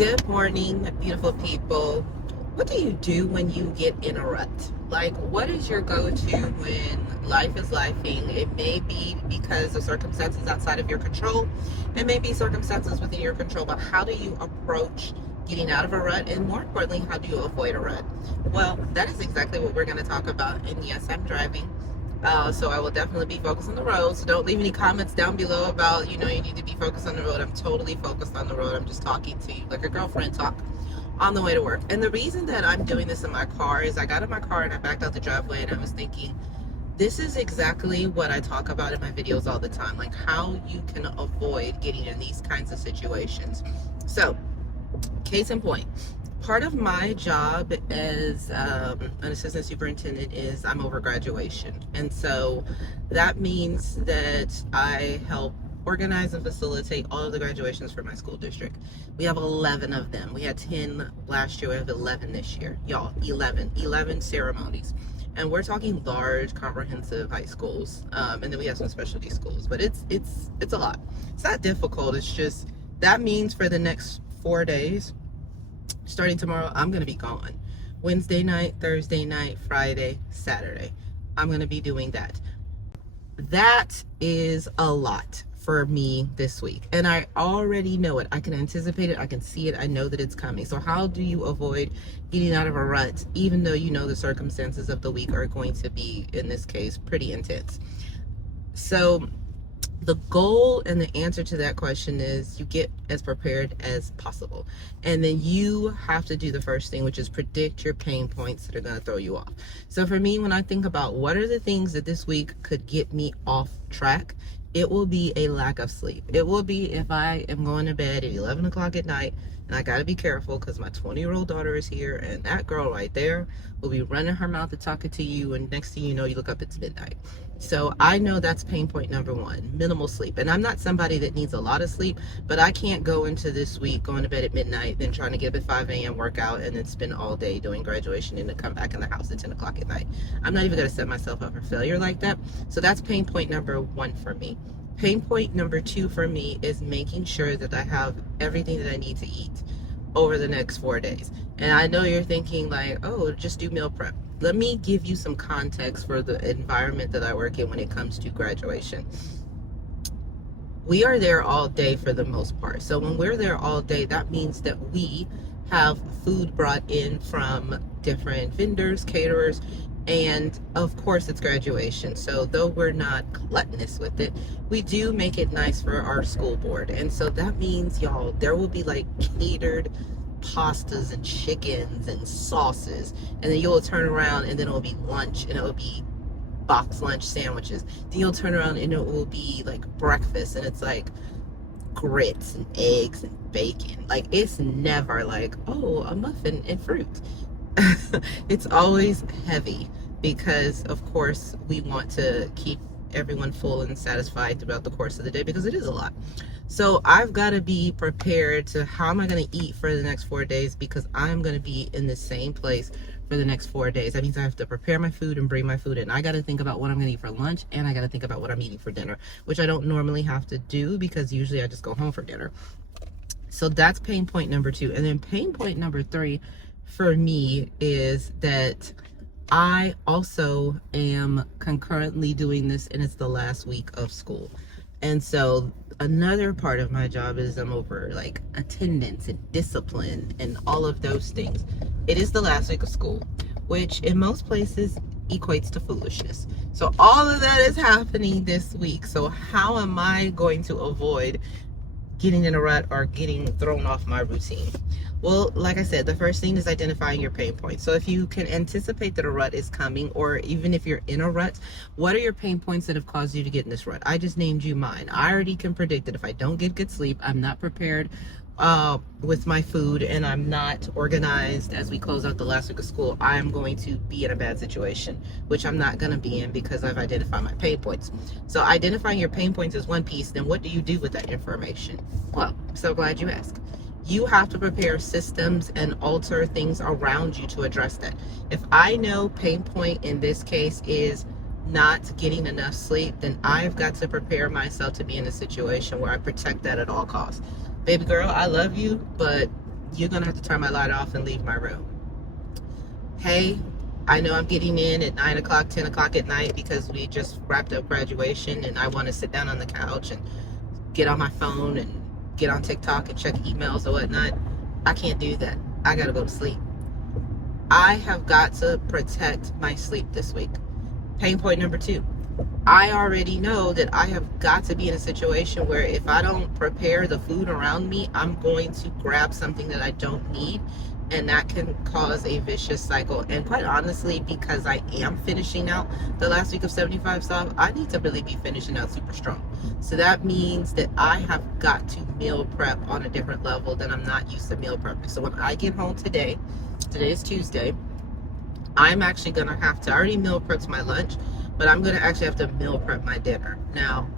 Good morning, beautiful people. What do you do when you get in a rut? Like, what is your go-to when life is lifing? It may be because of circumstances outside of your control. It may be circumstances within your control, but how do you approach getting out of a rut? And more importantly, how do you avoid a rut? Well, that is exactly what we're going to talk about. And yes, I'm driving. So I will definitely be focused on the road. So don't leave any comments down below about, you need to be focused on the road. I'm totally focused on the road. I'm just talking to you like a girlfriend talk on the way to work. And the reason that I'm doing this in my car is I got in my car and I backed out the driveway and I was thinking, this is exactly what I talk about in my videos all the time, like how you can avoid getting in these kinds of situations. So, case in point, part of my job as an assistant superintendent is I'm over graduation. And so that means that I help organize and facilitate all of the graduations for my school district. We have 11 of them. We had 10 last year. We have 11 this year. Y'all, 11 ceremonies. And we're talking large, comprehensive high schools. And then we have some specialty schools. But it's a lot. It's not difficult. It's just that means for the next 4 days, starting tomorrow, I'm going to be gone. Wednesday night, Thursday night, Friday, Saturday. I'm going to be doing that. That is a lot for me this week. And I already know it. I can anticipate it. I can see it. I know that it's coming. So how do you avoid getting out of a rut, even though you know the circumstances of the week are going to be, in this case, pretty intense? So the goal and the answer to that question is you get as prepared as possible. And then you have to do the first thing, which is predict your pain points that are going to throw you off. So for me, when I think about what are the things that this week could get me off track, it will be a lack of sleep. It will be if I am going to bed at 11 o'clock at night, and I got to be careful because my 20-year-old daughter is here, and that girl right there will be running her mouth and talking to you, and next thing you know, you look up, it's midnight. So I know that's pain point number one, minimal sleep. And I'm not somebody that needs a lot of sleep, but I can't go into this week going to bed at midnight, then trying to get up at 5 a.m. workout, and then spend all day doing graduation and then come back in the house at 10 o'clock at night. I'm not even going to set myself up for failure like that. So that's pain point number one for me. Pain point number two for me is making sure that I have everything that I need to eat over the next 4 days. And I know you're thinking like, oh, just do meal prep. Let me give you some context for the environment that I work in when it comes to graduation. We are there all day for the most part. So when we're there all day, that means that we have food brought in from different vendors, caterers, and of course it's graduation. So though we're not gluttonous with it, we do make it nice for our school board. And so that means, y'all, there will be like catered pastas and chickens and sauces, and then you'll turn around and then it'll be lunch, and it'll be box lunch sandwiches. Then you'll turn around and it will be like breakfast, and it's like grits and eggs and bacon. Like, it's never like, oh, a muffin and fruit. It's always heavy because of course we want to keep everyone full and satisfied throughout the course of the day, because it is a lot. So I've got to be prepared to how am I going to eat for the next 4 days, because I'm going to be in the same place for the next 4 days. That means I have to prepare my food and bring my food in. I got to think about what I'm going to eat for lunch, and I got to think about what I'm eating for dinner, which I don't normally have to do because usually I just go home for dinner. So that's pain point number two. And then pain point number three for me is that I also am concurrently doing this, and it's the last week of school. And so another part of my job is I'm over like attendance and discipline and all of those things. It is the last week of school, which in most places equates to foolishness. So all of that is happening this week. So how am I going to avoid getting in a rut or getting thrown off my routine? Well, like I said, the first thing is identifying your pain points. So if you can anticipate that a rut is coming, or even if you're in a rut, what are your pain points that have caused you to get in this rut? I just named you mine. I already can predict that if I don't get good sleep, I'm not prepared with my food, and I'm not organized as we close out the last week of school, I'm going to be in a bad situation, which I'm not going to be in because I've identified my pain points. So identifying your pain points is one piece. Then what do you do with that information? Well, I'm so glad you asked. You have to prepare systems and alter things around you to address that. If I know pain point in this case is not getting enough sleep, then I've got to prepare myself to be in a situation where I protect that at all costs. Baby girl, I love you, but you're going to have to turn my light off and leave my room. Hey, I know I'm getting in at 9 o'clock, 10 o'clock at night because we just wrapped up graduation and I want to sit down on the couch and get on my phone and get on TikTok and check emails or whatnot. I can't do that. I got to go to sleep. I have got to protect my sleep this week. Pain point number 2. I already know that I have got to be in a situation where if I don't prepare the food around me, I'm going to grab something that I don't need, and that can cause a vicious cycle. And quite honestly, because I am finishing out the last week of 75 Soft, I need to really be finishing out super strong. So that means that I have got to meal prep on a different level than I'm not used to meal prepping. So when I get home today is Tuesday, I'm actually going to have to, I already meal prepped my lunch, but I'm going to actually have to meal prep my dinner. Now,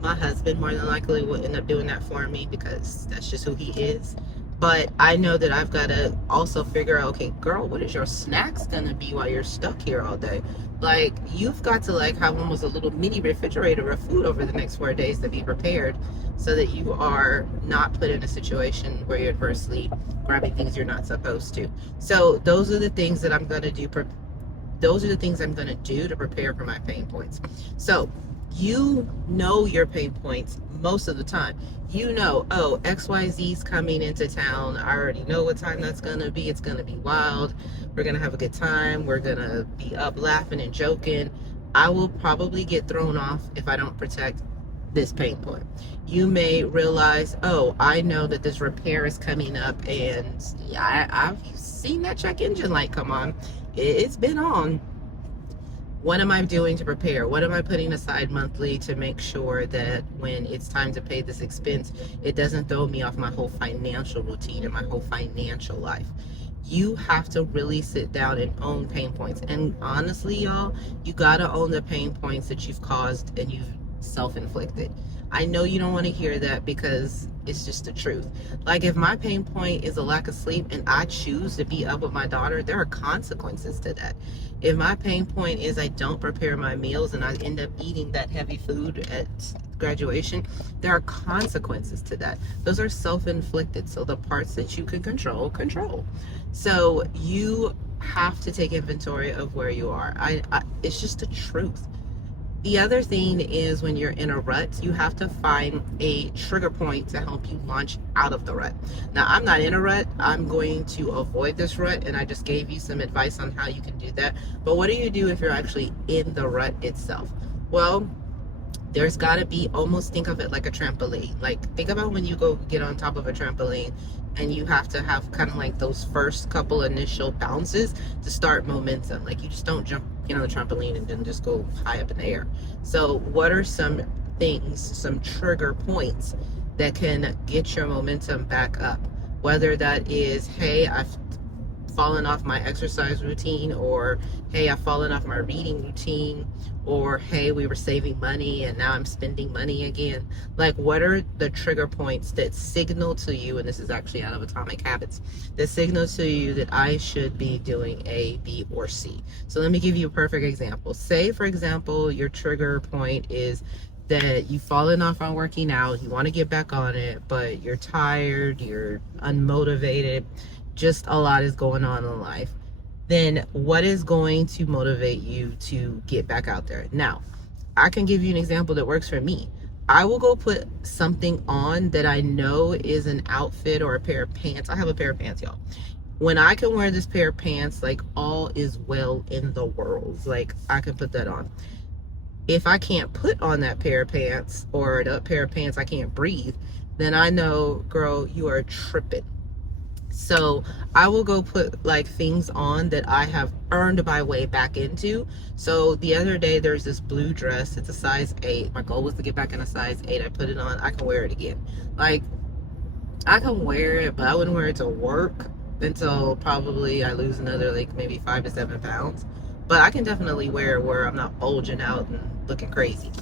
my husband more than likely will end up doing that for me because that's just who he is. But I know that I've got to also figure out, okay, girl, what is your snacks going to be while you're stuck here all day? Like, you've got to like have almost a little mini refrigerator of food over the next 4 days to be prepared so that you are not put in a situation where you're adversely grabbing things you're not supposed to. So those are the things that I'm going to do. Those are the things I'm going to do to prepare for my pain points. So you know your pain points most of the time. You know, oh, XYZ's coming into town. I already know what time that's going to be. It's going to be wild. We're going to have a good time. We're going to be up laughing and joking. I will probably get thrown off if I don't protect this pain point. You may realize, oh, I know that this repair is coming up, and I've seen that check engine light come on. It's been on. What am I doing to prepare? What am I putting aside monthly to make sure that when it's time to pay this expense, it doesn't throw me off my whole financial routine and my whole financial life? You have to really sit down and own pain points. And honestly, y'all, you gotta own the pain points that you've caused and you've self-inflicted. I know you don't want to hear that because it's just the truth. Like, if my pain point is a lack of sleep and I choose to be up with my daughter, there are consequences to that. If my pain point is I don't prepare my meals and I end up eating that heavy food at graduation, there are consequences to that. Those are self-inflicted. So the parts that you can control. So you have to take inventory of where you are. It's just the truth. The other thing is, when you're in a rut, you have to find a trigger point to help you launch out of the rut. Now, I'm not in a rut. I'm going to avoid this rut, and I just gave you some advice on how you can do that. But what do you do if you're actually in the rut itself? Well, there's got to be, almost think of it like a trampoline. Like, think about when you go get on top of a trampoline and you have to have kind of like those first couple initial bounces to start momentum. Like, you just don't jump, on the trampoline and then just go high up in the air. So what are some things, some trigger points that can get your momentum back up? Whether that is, hey, I've fallen off my exercise routine, or hey, I've fallen off my reading routine, or hey, we were saving money and now I'm spending money again. Like, what are the trigger points that signal to you, and this is actually out of Atomic Habits, that signal to you that I should be doing A, B, or C? So let me give you a perfect example. Say, for example, your trigger point is that you've fallen off on working out, you want to get back on it, but you're tired, you're unmotivated, just a lot is going on in life. Then what is going to motivate you to get back out there? Now, I can give you an example that works for me. I will go put something on that I know is an outfit or a pair of pants. I have a pair of pants, y'all. When I can wear this pair of pants, like, all is well in the world. Like, I can put that on. If I can't put on that pair of pants, or that pair of pants I can't breathe, then I know, girl, you are tripping. So I will go put like things on that I have earned my way back into. So the other day, there's this blue dress. It's a size 8. My goal was to get back in a size 8. I put it on. I can wear it again. Like, I can wear it, but I wouldn't wear it to work until probably I lose another, like, maybe 5 to 7 pounds. But I can definitely wear it where I'm not bulging out and looking crazy.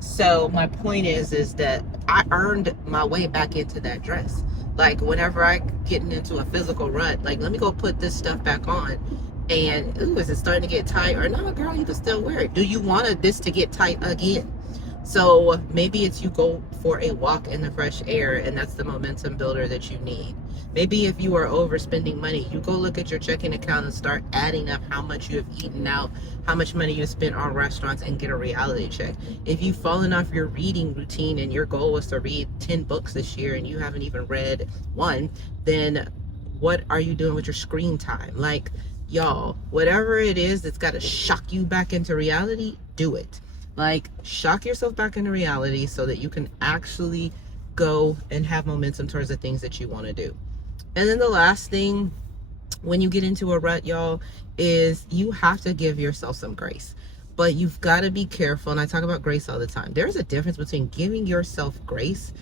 So my point is that I earned my way back into that dress. Like, whenever I get into a physical rut, like, let me go put this stuff back on. And, ooh, is it starting to get tight? Or no, girl, you can still wear it. Do you want this to get tight again? So maybe it's you go for a walk in the fresh air, and that's the momentum builder that you need. Maybe if you are overspending money, you go look at your checking account and start adding up how much you have eaten out, how much money you spent on restaurants, and get a reality check. If you've fallen off your reading routine and your goal was to read 10 books this year and you haven't even read one, then what are you doing with your screen time? Like, y'all, whatever it is that's got to shock you back into reality, do it. Like, shock yourself back into reality so that you can actually go and have momentum towards the things that you want to do. And then the last thing when you get into a rut, y'all, is you have to give yourself some grace. But you've got to be careful, and I talk about grace all the time. There's a difference between giving yourself grace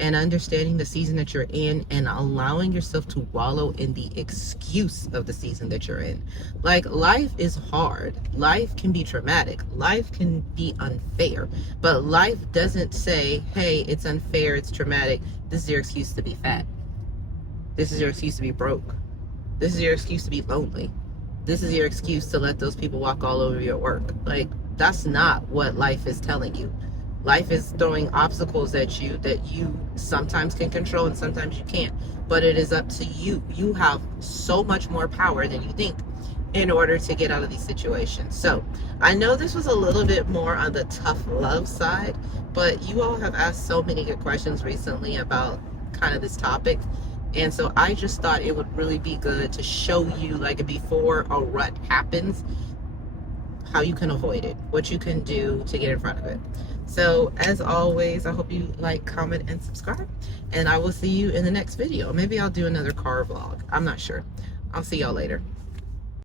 and understanding the season that you're in and allowing yourself to wallow in the excuse of the season that you're in. Like, life is hard. Life can be traumatic. Life can be unfair. But life doesn't say, hey, it's unfair, it's traumatic. This is your excuse to be fat. This is your excuse to be broke. This is your excuse to be lonely. This is your excuse to let those people walk all over you at work. Like, that's not what life is telling you. Life is throwing obstacles at you that you sometimes can control and sometimes you can't. But it is up to you. You have so much more power than you think in order to get out of these situations. So I know this was a little bit more on the tough love side, but you all have asked so many good questions recently about kind of this topic. And so I just thought it would really be good to show you, like, before a rut happens, how you can avoid it, what you can do to get in front of it. So as always, I hope you like, comment, and subscribe, and I will see you in the next video. Maybe I'll do another car vlog. I'm not sure. I'll see y'all later.